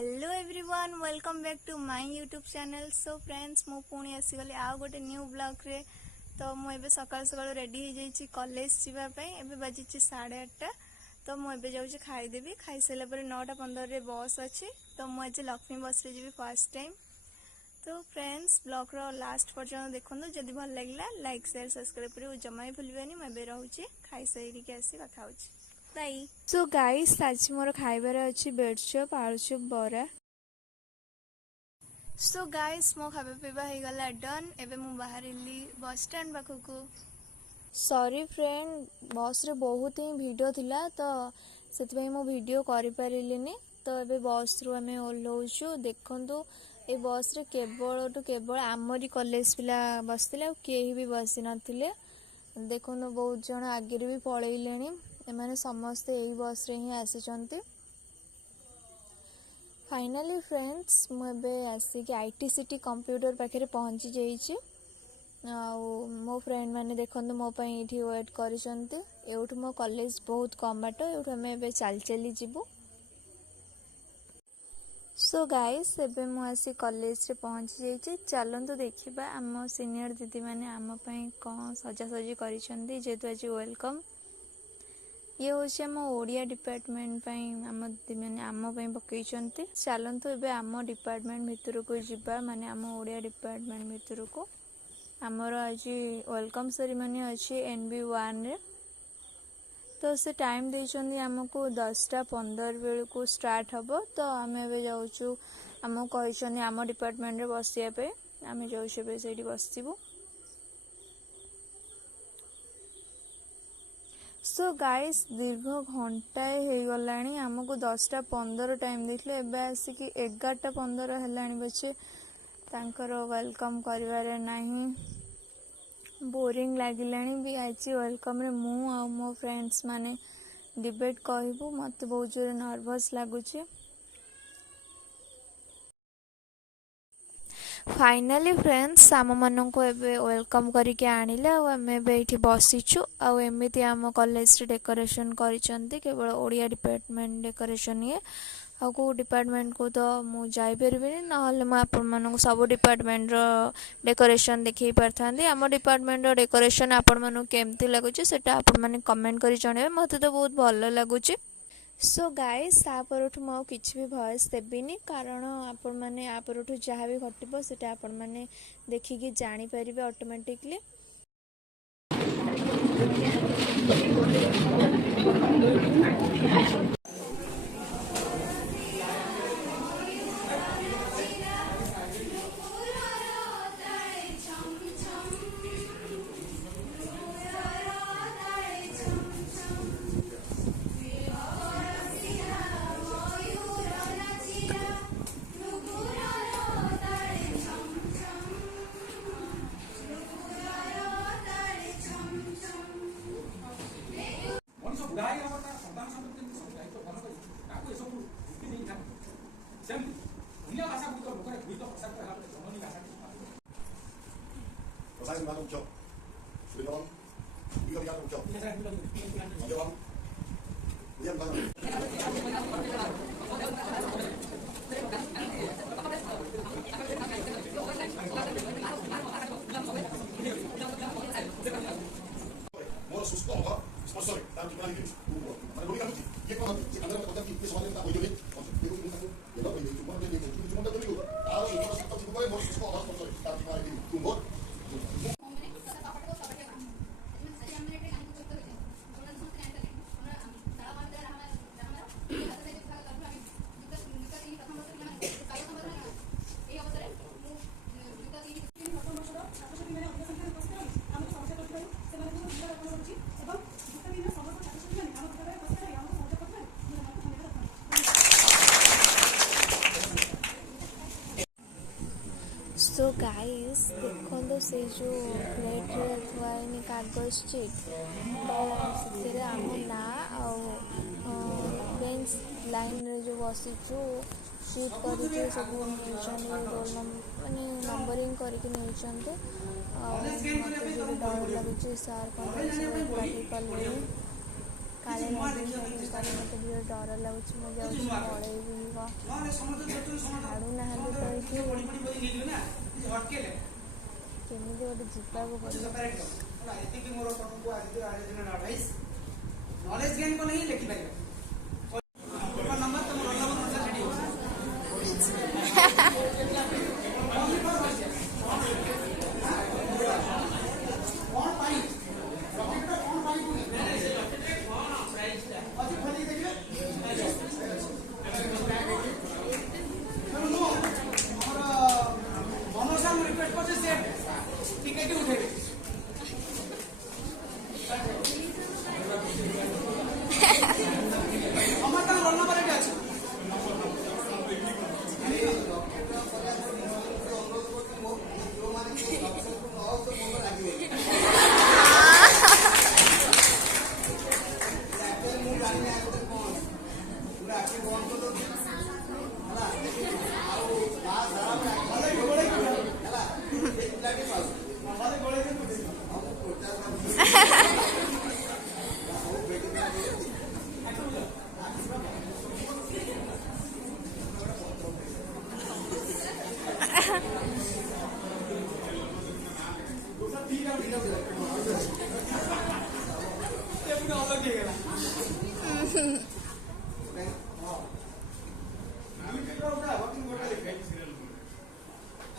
Hello everyone welcome back to my YouTube channel. So friends मु पुणी आसीगली आउ गोटे न्यू ब्लॉग रे। तो मुझे सकाल सकाल रेडी हो जाइए कॉलेज जावाई। एबे बाजी 8:30। तो मुझे जाऊँगी खाईदेवी। खाई सारा पर 9:15 रे बस अच्छी। तो मुझे लक्ष्मी बस रे जी फर्स्ट टाइम। तो फ्रेंड्स ब्लॉग रो लास्ट पर्यटन देखो। जदि भल लगे लाइक शेयर सब्सक्राइब कर जमा ही भूलि। मुझे रोचे खाई सारिक आसी कथा हो। सो गाइस आज मोर खाइबार अच्छी बेडचप आलुचप बरा। सो गाइस मो खावा पीवा हो गला डन। एबे मु बाहर बस स्टैंड पाखक। सॉरी फ्रेंड बस रे बहुत ही भिड़ थिला तो से मो वीडियो करि परिलिनी। तो एबे बस रु आमे ओल्होचु। देखंतु ए बस रे केवल आमरी कॉलेज पिला बसथिले केही भी बसी नथिले। देखंतु बहुत जन आगे भी पळेइलेनी। एमाने समस्ते यही बस रे ही आसीचंती। फाइनली फ्रेंड्स मुझे आसिक आईटीसीटी कंप्यूटर पाखे पहुँची जाइए। मो फ्रेंड मैंने देखो मो ये वेट कर मो कॉलेज बहुत कम बाट। ये चल चली जीवु। सो गाइस एबे मु आसी कॉलेज रे पहुँची जाइए। चलतु देखा आम सीनियर दीदी मैंने आम कौन सजासजी करिसेंती जेतु आज वेलकम। ये हूँ आम ओडिया डिपार्टमेंट आम दीदी मैंने आम पकई। चलतु एबे आम डिपार्टमेंट भितर को जीवा माने आम ओडिया डिपार्टमेंट भितर को। आमर आज वेलकम सेरेमनी अच्छी NB1 रे। तो से टाइम देइछंदी हमको 10:15 बेल को स्टार्ट हबो। तो आम ए जाऊँ आम कही आम डिपार्टमेंट रे बसिया पे आम जाऊँ से बसबू। सो गाइस दीर्घ घंटाए हो गलानी। आमको 10:15 टाइम देखे एबे आसिक 11:15 है बचे तांकर वेलकम करिवारे नहीं। बोरिंग लगिलानी भी आज वेलकम रे मु आ मो फ्रेंड्स माने डिबेट कहबू। मत बहुत जोर नर्वस लगुच। फाइनली फ्रेंड्स आम मन को एबे वेलकम करके आनिले। आम एबे बसीचु। आमती आम कॉलेज रे डेकोरेशन करिसेंती केवल ओडिया डिपार्टमेंट डेकोरेशन ये। आ को डिपार्टमेंट को तो मु जाई परिबिनी नहले म आपन मन को सब डिपार्टमेंट रो डेकोरेशन देखै परथांदी। आम डिपार्टमेंट रो डेकोरेशन आपन मन केमती लागुची सेटा आपन माने कमेंट करि जणाबे। मते तो बहुत भलो लागुची। सो गाइस आपरठू मु किछि भी वॉइस देबिनी कारण आपण माने आपरठू जहाँ भी घटिबो सेटा आपण माने देखिकी जानि परिबे ऑटोमेटिकली। सो गाइस देखो से जो प्लेट रे थुआइनी कागज चिट तो से आम ना बेंच लाइन रे जो बसीचु सीट करके सब रोल माने नंबरिंग करके नहीं। मत जो डर लगुच सार पार्टी कले काले मत डर लगुच। मुझे पड़े ଛାଡ଼ୁନାହାନ୍ତି କହିକି କେମିତି ଗୋଟେ ଯିବାକୁ ପଡ଼ିବ। नॉलेज गेन को नहीं लिखी पाएगा नंबर तुम रोल नंबर अनुसार रेडी हो कौन पाई रॉकेट कौन पाई अति फली देखिए नो हमर मनोसा रिक्वेस्ट करछे से टिकट उठेबे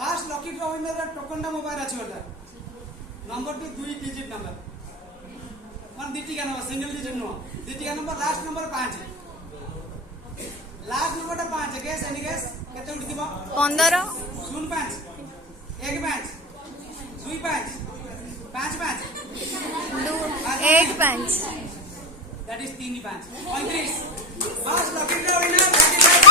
fast lucky draw winner token टा मोबाइल अछि ओटा नंबर टी 2 डिजिट नंबर वन दिटिका नंबर सिंगल डिजिट नो दिटिका number last number 5 last number टा 5 गेस एनी गेस केते उठी दिबो 15 05 15 25 55 15 that is 35 35 fast lucky draw winner 35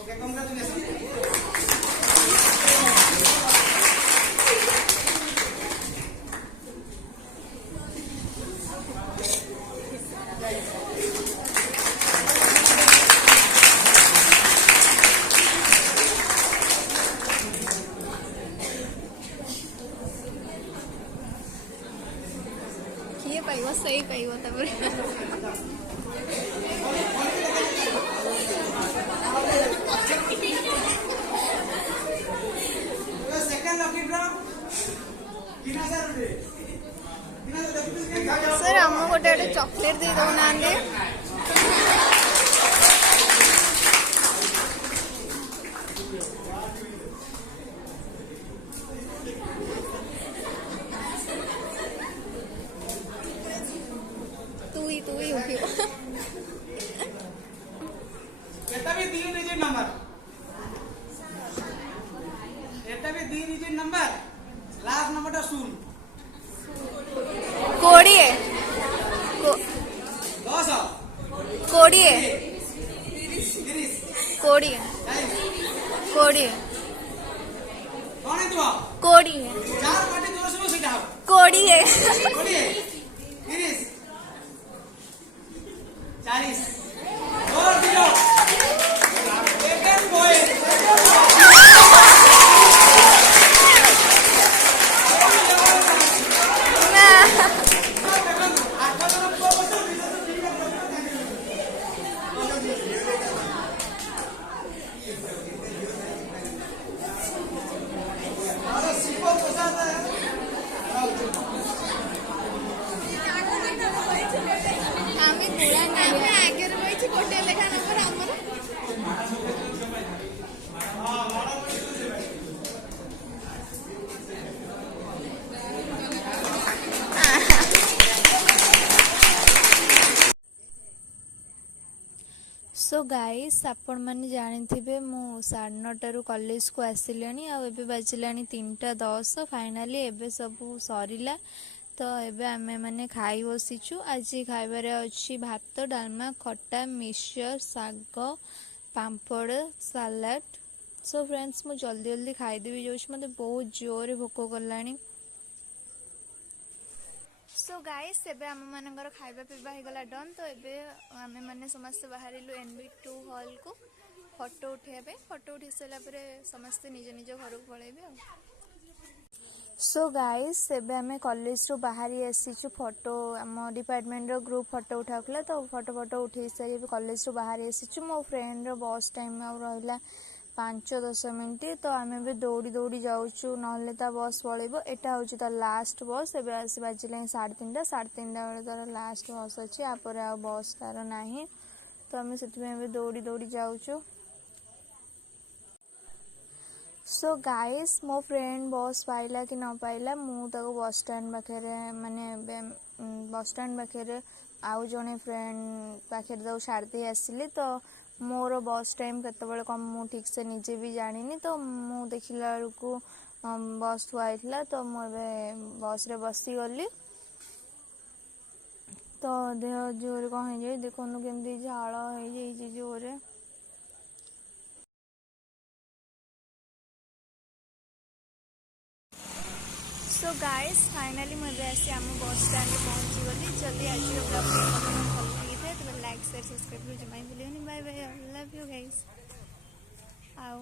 Okay, congratulations. किए पाइबो सही पाइबो तबरे सेकंड लकी ड्रॉ 3000 रुपए सर हम गोटे गोटे चॉकलेट दे दौना तू ही उठियो एटा भी 3 डिजिट नंबर लास्ट नंबर टा 0 कोड़िए 10 कोड़िए 30 कोड़िए कोड़िए कौन है तू कोड़िए चार पार्टी जोर से सीधा कोड़िए 30 40 और दियो सेकंड पॉइंट सो गाइस आपण मैंने जानी थे मु 9:30 कॉलेज को आसिले आबे बाजिला 3:10 फाइनाली एबे सब सरीला तो एबे आमे माने खाई बसीचु। आज खाइबारे अच्छी भात डालमा खट्टा मिक्सचर साग पापड़ सलाड। सो फ्रेंड्स मु जल्दी जल्दी खाईदेवी जाऊँ मत बहुत जोर भोक कलानी। सो गाइस एबे आम मानकर खाइबा पीवा होगला डन तो एबे आमे माने समस्त बाहरिलु NB2 हॉल को फोटो उठेबे। फोटो उठी सारा समस्ते निज निज घर को पलैबे। सो गाइस एबे आमे कॉलेज रो बाहरी आसीचु फोटो आम डिपार्टमेंट रो ग्रुप फोटो उठाउला तो फोटो उठे सारी कॉलेज रो बाहरी आसीचु मो फ्रेंड रो बस टाइम आ रहला 5-10 मिनिट तो आमे भी दौड़ी दौड़ी जाउचु नहले ता बस पळेबो एटा होची त लास्ट बस एबे आसी बाजिले 3:30 बेले तार लास्ट बस अछि आ पर आ बस तार नाही तो आमे सेति में भी दौड़ी दौड़ी जाउचु। सो गाइस मो फ्रेंड बस पाइला कि न पाइला मु ताको बस स्टैंड पाखे माने बस स्टैंड पाखे आउ जने फ्रेंड पाखे ताको छाड़ दे आसिली तो मोर बस टाइम केतबेले कम मु ठीक से निजे भी जानिनी तो मु देखिला बेलकू बस थुआइला तो मु बस रे बसी गली तो देह जोरे कौन हो जाए देखनु केमती झाड़ हो जाए जोरे। सो गाइस फाइनली मुझे ऐसे आम बस स्टैंड पहुंची गली जल्दी आज ब्लॉग भल लगी तो लाइक शेयर सब्सक्राइब जमा भूलिए। Bye bye love you guys आओ।